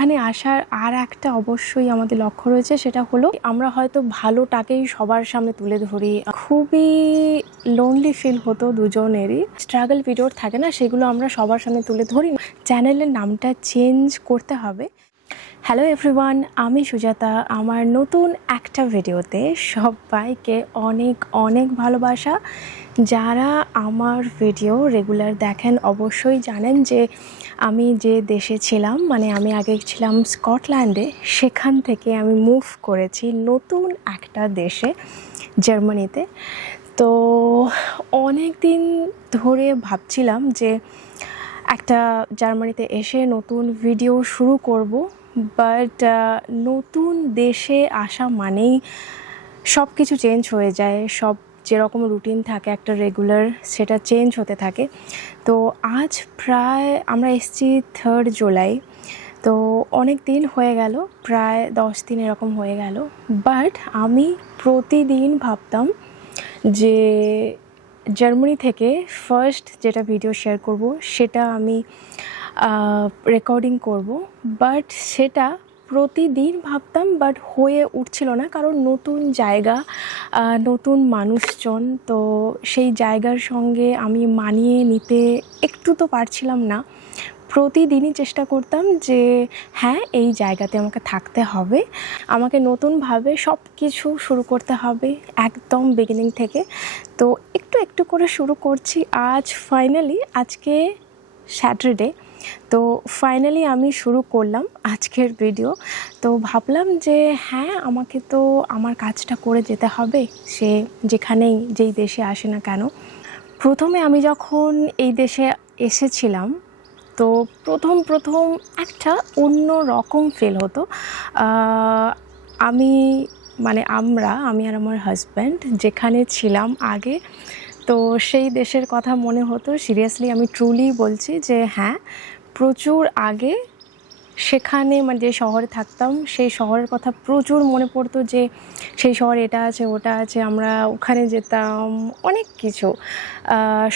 এখানে আসার আর একটা অবশ্যই আমাদের লক্ষ্য রয়েছে, সেটা হলো আমরা হয়তো ভালোটাকেই সবার সামনে তুলে ধরি। খুবই লোনলি ফিল হতো দুজনেরই, স্ট্রাগল পিরিয়ড থাকে না, সেগুলো আমরা সবার সামনে তুলে ধরি। চ্যানেলের নামটা চেঞ্জ করতে হবে। হ্যালো এভরিওয়ান, আমি সুজাতা। আমার নতুন একটা ভিডিওতে সবাইকে অনেক অনেক ভালোবাসা। যারা আমার ভিডিও রেগুলার দেখেন অবশ্যই জানেন যে আমি যে দেশে ছিলাম, মানে আমি আগে ছিলাম স্কটল্যান্ডে, সেখান থেকে আমি মুভ করেছি নতুন একটা দেশে, জার্মানিতে। তো অনেক দিন ধরে ভাবছিলাম যে একটা জার্মানিতে এসে নতুন ভিডিও শুরু করব, বাট নতুন দেশে আসা মানেই সব কিছু চেঞ্জ হয়ে যায়। সব যেরকম রুটিন থাকে একটা রেগুলার, সেটা চেঞ্জ হতে থাকে। তো আজ প্রায় আমরা এসেছি 3 জুলাই। তো অনেক দিন হয়ে গেল, প্রায় 10 দিন এরকম হয়ে গেল। বাট আমি প্রতিদিন ভাবতাম যে জার্মানি থেকে ফার্স্ট যেটা ভিডিও শেয়ার করব সেটা আমি রেকর্ডিং করব, বাট সেটা প্রতিদিন ভাবতাম, বাট হয়ে উঠছিল না। কারণ নতুন জায়গা, নতুন মানুষজন, তো সেই জায়গার সঙ্গে আমি মানিয়ে নিতে একটু তো পারছিলাম না। প্রতিদিনই চেষ্টা করতাম যে হ্যাঁ, এই জায়গাতে আমাকে থাকতে হবে, আমাকে নতুনভাবে সব কিছু শুরু করতে হবে একদম বিগিনিং থেকে। তো একটু একটু করে শুরু করছি। আজ ফাইনালি, আজকে স্যাটারডে, তো ফাইনালি আমি শুরু করলাম আজকের ভিডিও। তো ভাবলাম যে হ্যাঁ, আমাকে তো আমার কাজটা করে যেতে হবে, সে যেখানেই যেই দেশে আসে না কেন। প্রথমে আমি যখন এই দেশে এসেছিলাম, তো প্রথম একটা অন্য রকম ফিল হতো। আমি আমি আর আমার হাজব্যান্ড যেখানে ছিলাম আগে, তো সেই দেশের কথা মনে হতো। সিরিয়াসলি আমি ট্রুলি বলছি যে হ্যাঁ, প্রচুর আগে সেখানে, মানে যে শহরে থাকতাম সেই শহরের কথা প্রচুর মনে পড়তো, যে সেই শহরে এটা আছে ওটা আছে, আমরা ওখানে যেতাম, অনেক কিছু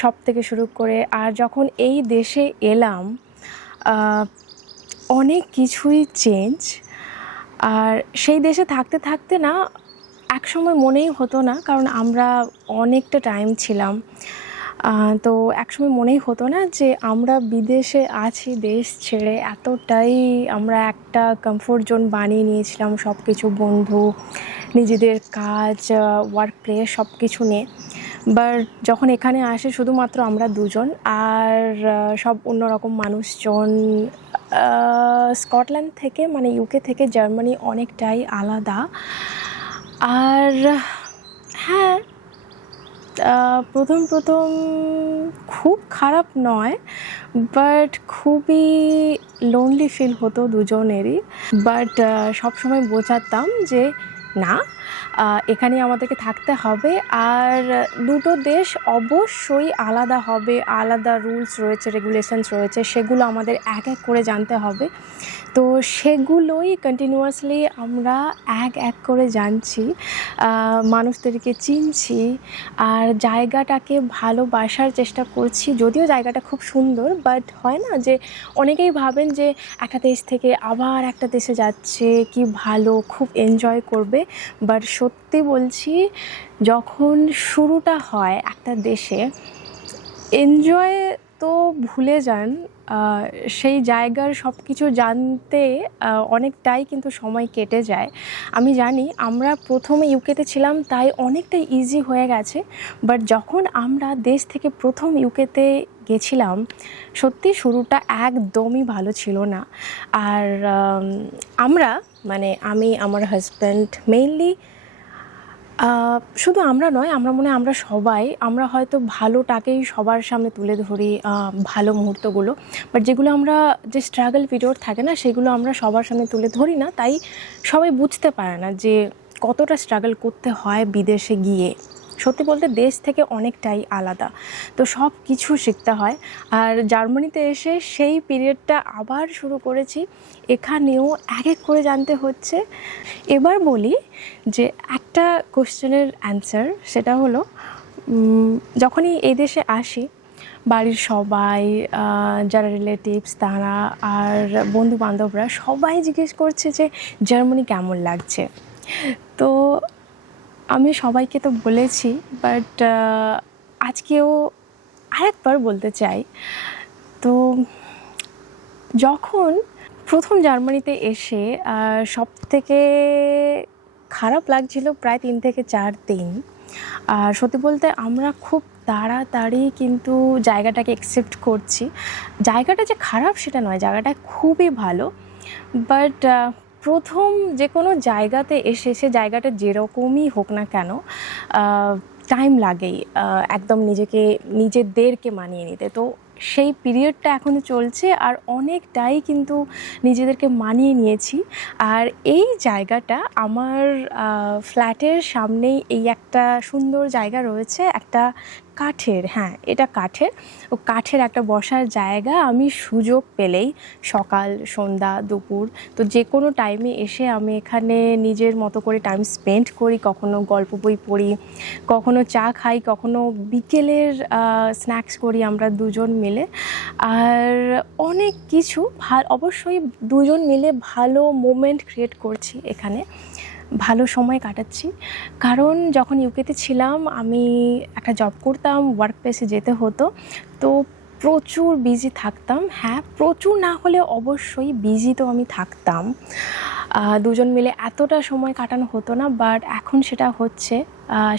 সব থেকে শুরু করে। আর যখন এই দেশে এলাম, অনেক কিছুই চেঞ্জ। আর সেই দেশে থাকতে থাকতে না, একসময় মনেই হতো না, কারণ আমরা অনেকটা টাইম ছিলাম, তো একসময় মনেই হতো না যে আমরা বিদেশে আছি, দেশ ছেড়ে। এতটাই আমরা একটা কমফোর্ট জোন বানিয়ে নিয়েছিলাম, সব কিছু, বন্ধু, নিজেদের কাজ, ওয়ার্ক প্লেস, সব কিছু নিয়ে। বাট যখন এখানে আসে শুধুমাত্র আমরা দুজন, আর সব অন্যরকম মানুষজন। স্কটল্যান্ড থেকে, মানে ইউকে থেকে জার্মানি অনেকটাই আলাদা। আর হ্যাঁ, প্রথম খুব খারাপ নয়, বাট খুবই লোনলি ফিল হতো দুজনেরই। বাট সবসময় বোঝাতাম যে না, এখানে আমাদেরকে থাকতে হবে। আর দুটো দেশ অবশ্যই আলাদা হবে, আলাদা রুলস রয়েছে, রেগুলেশনস রয়েছে, সেগুলো আমাদের এক এক করে জানতে হবে। তো সেগুলোই কন্টিনিউয়াসলি আমরা এক এক করে জানছি, মানুষদেরকে চিনছি, আর জায়গাটাকে ভালোবাসার চেষ্টা করছি। যদিও জায়গাটা খুব সুন্দর, বাট হয় না যে অনেকেই ভাবেন যে একটা দেশ থেকে আবার একটা দেশে যাচ্ছে, কি ভালো, খুব এনজয় করবে। বাট সত্যি বলছি, যখন শুরুটা হয় একটা দেশে, এনজয় তো ভুলে যান, সেই জায়গার সব কিছু জানতে অনেকটাই কিন্তু সময় কেটে যায়। আমি জানি আমরা প্রথমে ইউকেতে ছিলাম, তাই অনেকটা ইজি হয়ে গেছে। বাট যখন আমরা দেশ থেকে প্রথম ইউকেতে গেছিলাম, সত্যি শুরুটা একদমই ভালো ছিল না। আর আমি, আমার হাজব্যান্ড মেইনলি, শুধু আমরা নয়, আমরা মনে হয় আমরা সবাই, আমরা হয়তো ভালোটাকেই সবার সামনে তুলে ধরি, ভালো মুহূর্তগুলো। বাট যেগুলো আমরা, যে স্ট্রাগল পিরিয়ড থাকে না, সেগুলো আমরা সবার সামনে তুলে ধরি না। তাই সবাই বুঝতে পারে না যে কতটা স্ট্রাগল করতে হয় বিদেশে গিয়ে। সত্যি বলতে দেশ থেকে অনেকটাই আলাদা, তো সব কিছু শিখতে হয়। আর জার্মানিতে এসে সেই পিরিয়ডটা আবার শুরু করেছি, এখানেও এক এক করে জানতে হচ্ছে। এবার বলি যে একটা কোশ্চেনের অ্যান্সার, সেটা হলো যখনই এই দেশে আসি, বাড়ির সবাই, যারা রিলেটিভস তারা আর বন্ধু বান্ধবরা সবাই জিজ্ঞেস করছে যে জার্মানি কেমন লাগছে। তো আমি সবাইকে তো বলেছি, বাট আজকেও আরেকবার বলতে চাই। তো যখন প্রথম জার্মানিতে এসে সবথেকে খারাপ লাগছিল প্রায় 3 থেকে 4 দিন। আর সত্যি বলতে আমরা খুব তাড়াতাড়ি কিন্তু জায়গাটাকে অ্যাকসেপ্ট করছি। জায়গাটা যে খারাপ সেটা নয়, জায়গাটা খুবই ভালো। বাট প্রথম যে কোনো জায়গাতে এসে সে জায়গাটা যেরকমই হোক না কেন টাইম লাগেই একদম নিজেদেরকে মানিয়ে নিতে। তো সেই পিরিয়ডটা এখনও চলছে আর অনেকটাই কিন্তু নিজেদেরকে মানিয়ে নিয়েছি। আর এই জায়গাটা আমার ফ্ল্যাটের সামনেই এই একটা সুন্দর জায়গা রয়েছে, একটা কাঠের, হ্যাঁ এটা কাঠের, ও কাঠের একটা বসার জায়গা। আমি সুযোগ পেলেই সকাল সন্ধ্যা দুপুর তো যে কোনো টাইমে এসে আমি এখানে নিজের মতো করে টাইম স্পেন্ড করি। কখনো গল্প বই পড়ি, কখনো চা খাই, কখনো বিকেলের স্ন্যাক্স করি আমরা দুজন মিলে। আর অনেক কিছু অবশ্যই দুজন মিলে ভালো মোমেন্ট ক্রিয়েট করছি এখানে, ভালো সময় কাটাচ্ছি। কারণ যখন ইউকেতে ছিলাম আমি একটা জব করতাম, ওয়ার্ক প্লেসে যেতে হতো, তো প্রচুর বিজি থাকতাম। হ্যাঁ, প্রচুর না হলে অবশ্যই বিজি তো আমি থাকতাম। দুজন মিলে এতটা সময় কাটানো হতো না, বাট এখন সেটা হচ্ছে,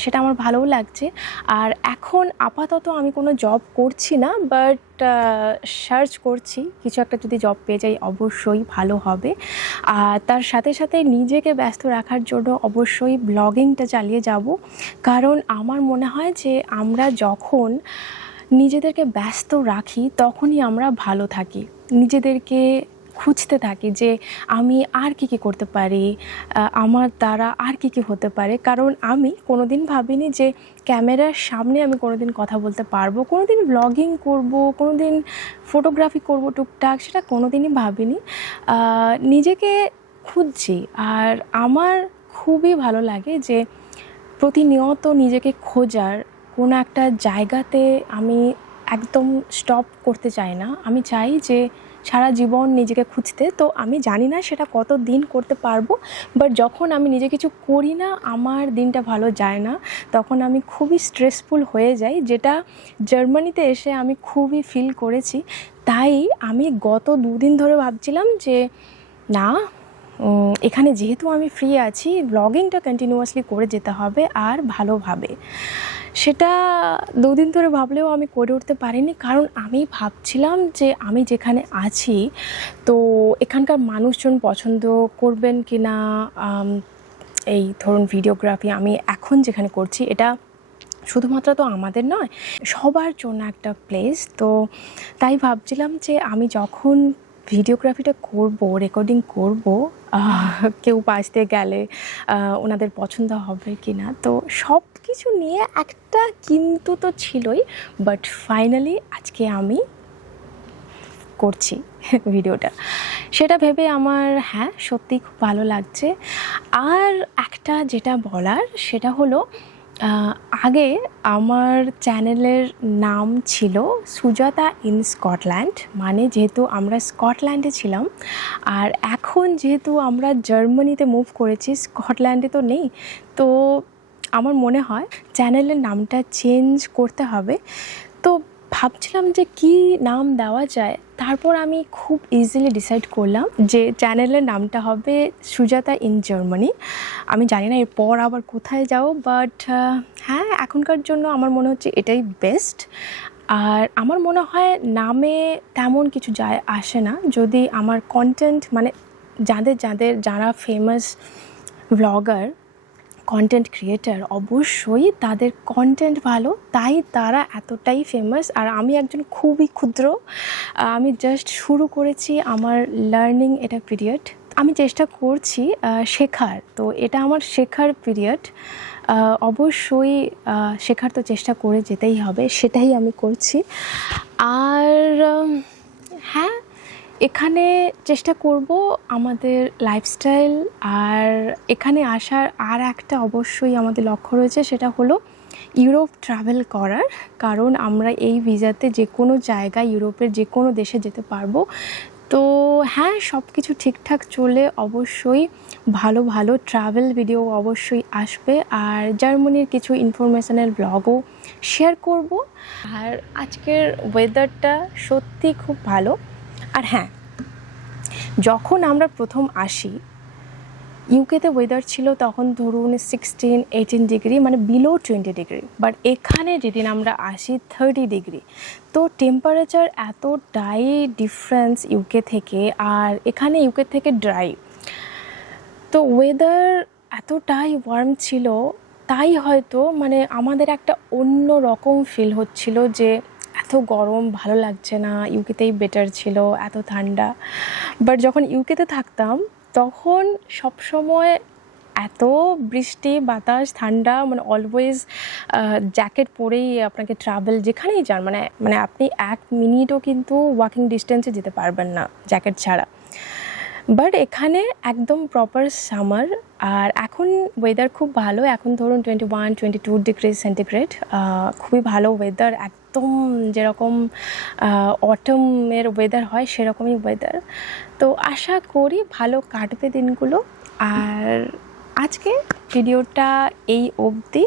সেটা আমার ভালোও লাগছে। আর এখন আপাতত আমি কোনো জব করছি না, বাট সার্চ করছি কিছু একটা, যদি জব পেয়ে যাই অবশ্যই ভালো হবে। আর তার সাথে সাথে নিজেকে ব্যস্ত রাখার জন্য অবশ্যই ব্লগিংটা চালিয়ে যাব। কারণ আমার মনে হয় যে আমরা যখন নিজেদেরকে ব্যস্ত রাখি তখনই আমরা ভালো থাকি, নিজেদেরকে খুঁজতে থাকি যে আমি আর কী করতে পারি, আমার দ্বারা আর কী হতে পারে। কারণ আমি কোনোদিন ভাবিনি যে ক্যামেরার সামনে আমি কোনোদিন কথা বলতে পারবো, কোনোদিন ব্লগিং করব, কোনোদিন ফটোগ্রাফি করব টুকটাক, সেটা কোনোদিনই ভাবিনি। নিজেকে খুঁজছি আর আমার খুবই ভালো লাগে যে প্রতিনিয়ত নিজেকে খোঁজার কোনো একটা জায়গাতে আমি একদম স্টপ করতে চাই না। আমি চাই যে সারা জীবন নিজেকে খুঁজতে। তো আমি জানি না সেটা কত দিন করতে পারবো, বাট যখন আমি নিজে কিছু করি না আমার দিনটা ভালো যায় না, তখন আমি খুবই স্ট্রেসফুল হয়ে যাই, যেটা জার্মানিতে এসে আমি খুবই ফিল করেছি। তাই আমি গত 2 দিন ধরে ভাবছিলাম যে না, এখানে যেহেতু আমি ফ্রি আছি, ব্লগিংটা কন্টিনিউয়াসলি করে যেতে হবে আর ভালোভাবে। সেটা 2 দিন ধরে ভাবলেও আমি করে উঠতে পারিনি, কারণ আমি ভাবছিলাম যে আমি যেখানে আছি তো এখানকার মানুষজন পছন্দ করবেন কি না। এই ধরুন ভিডিওগ্রাফি আমি এখন যেখানে করছি এটা শুধুমাত্র তো আমাদের নয়, সবার জন্য একটা প্লেস। তো তাই ভাবছিলাম যে আমি যখন ভিডিওগ্রাফিটা করব, রেকর্ডিং করব, কেউ বাঁচতে গেলে ওনাদের পছন্দ হবে কি না। তো সব কিছু নিয়ে একটা কিন্তু তো ছিলই, বাট ফাইনালি আজকে আমি করছি ভিডিওটা, সেটা ভেবে আমার হ্যাঁ সত্যি খুব ভালো লাগছে। আর একটা যেটা বলার সেটা হলো, আগে আমার চ্যানেলের নাম ছিল সুজাতা ইন স্কটল্যান্ড, মানে যেহেতু আমরা স্কটল্যান্ডে ছিলাম। আর এখন যেহেতু আমরা জার্মানিতে মুভ করেছি, স্কটল্যান্ডে তো নেই, তো আমার মনে হয় চ্যানেলের নামটা চেঞ্জ করতে হবে। তো ভাবছিলাম যে কি নাম দেওয়া যায়, তারপর আমি খুব ইজিলি ডিসাইড করলাম যে চ্যানেলের নামটা হবে সুজাতা ইন জার্মানি। আমি জানি না এরপর আবার কোথায় যাও, বাট হ্যাঁ এখনকার জন্য আমার মনে হচ্ছে এটাই বেস্ট। আর আমার মনে হয় নামে তেমন কিছু যায় আসে না, যদি আমার কন্টেন্ট, মানে যারা ফেমাস ব্লগার, কন্টেন্ট ক্রিয়েটার, অবশ্যই তাদের কন্টেন্ট ভালো, তাই তারা এতটাই ফেমাস। আর আমি একজন খুবই ক্ষুদ্র, আমি জাস্ট শুরু করেছি আমার লার্নিং এটা পিরিয়ড। আমি চেষ্টা করছি শেখার, তো এটা আমার শেখার পিরিয়ড। অবশ্যই শেখার তো চেষ্টা করে যেতেই হবে, সেটাই আমি করছি। আর হ্যাঁ, এখানে চেষ্টা করব আমাদের লাইফস্টাইল, আর এখানে আসার আর একটা অবশ্যই আমাদের লক্ষ্য রয়েছে, সেটা হলো ইউরোপ ট্রাভেল করার, কারণ আমরা এই ভিসাতে যে কোনো জায়গায় ইউরোপের যে কোনো দেশে যেতে পারবো। তো হ্যাঁ, সব কিছু ঠিকঠাক চলে অবশ্যই ভালো ভালো ট্রাভেল ভিডিও অবশ্যই আসবে, আর জার্মানির কিছু ইনফরমেশনাল ব্লগও শেয়ার করব। আর আজকের ওয়েদারটা সত্যি খুব ভালো। আর হ্যাঁ, যখন আমরা প্রথম আসি ইউকেতে ওয়েদার ছিল তখন ধরুন 16-18 ডিগ্রি, মানে বিলো 20 ডিগ্রি, বাট এখানে যেদিন আমরা আসি 30 ডিগ্রি। তো টেম্পারেচার এতটাই ডিফারেন্স ইউকে থেকে, আর এখানে ইউকে থেকে ড্রাই, তো ওয়েদার এতটাই ওয়ার্ম ছিল, তাই হয়তো মানে আমাদের একটা অন্য রকম ফিল হচ্ছিল যে এত গরম ভালো লাগছে না, ইউকেতেই বেটার ছিল, এত ঠান্ডা। বাট যখন ইউকেতে থাকতাম তখন সবসময় এত বৃষ্টি বাতাস ঠান্ডা, মানে অলওয়েজ জ্যাকেট পরেই আপনাকে ট্রাভেল যেখানেই যান, মানে আপনি 1 মিনিটও কিন্তু ওয়াকিং ডিস্টেন্সে যেতে পারবেন না জ্যাকেট ছাড়া। বাট এখানে একদম প্রপার সামার, আর এখন ওয়েদার খুব ভালো। এখন ধরুন 21-22 ডিগ্রি সেন্টিগ্রেড, খুবই ভালো ওয়েদার, একদম যেরকম অটমের ওয়েদার হয় সেরকমই ওয়েদার। তো আশা করি ভালো কাটবে দিনগুলো। আর আজকে ভিডিওটা এই অবধি,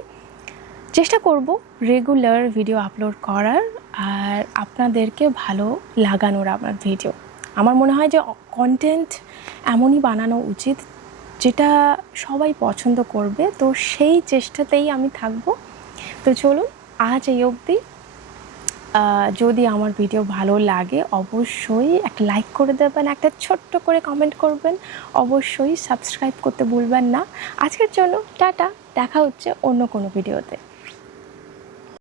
চেষ্টা করব রেগুলার ভিডিও আপলোড করার আর আপনাদেরকে ভালো লাগানোর আমার ভিডিও। আমার মনে হয় যে কন্টেন্ট এমনই বানানো উচিত যেটা সবাই পছন্দ করবে, তো সেই চেষ্টাতেই আমি থাকব। তো চলুন আজ এই অবধি। যদি আমার ভিডিও ভালো লাগে অবশ্যই একটা লাইক করে দেবেন, একটা ছোট্ট করে কমেন্ট করবেন, অবশ্যই সাবস্ক্রাইব করতে ভুলবেন না। আজকের জন্য টাটা, দেখা হচ্ছে অন্য কোনো ভিডিওতে।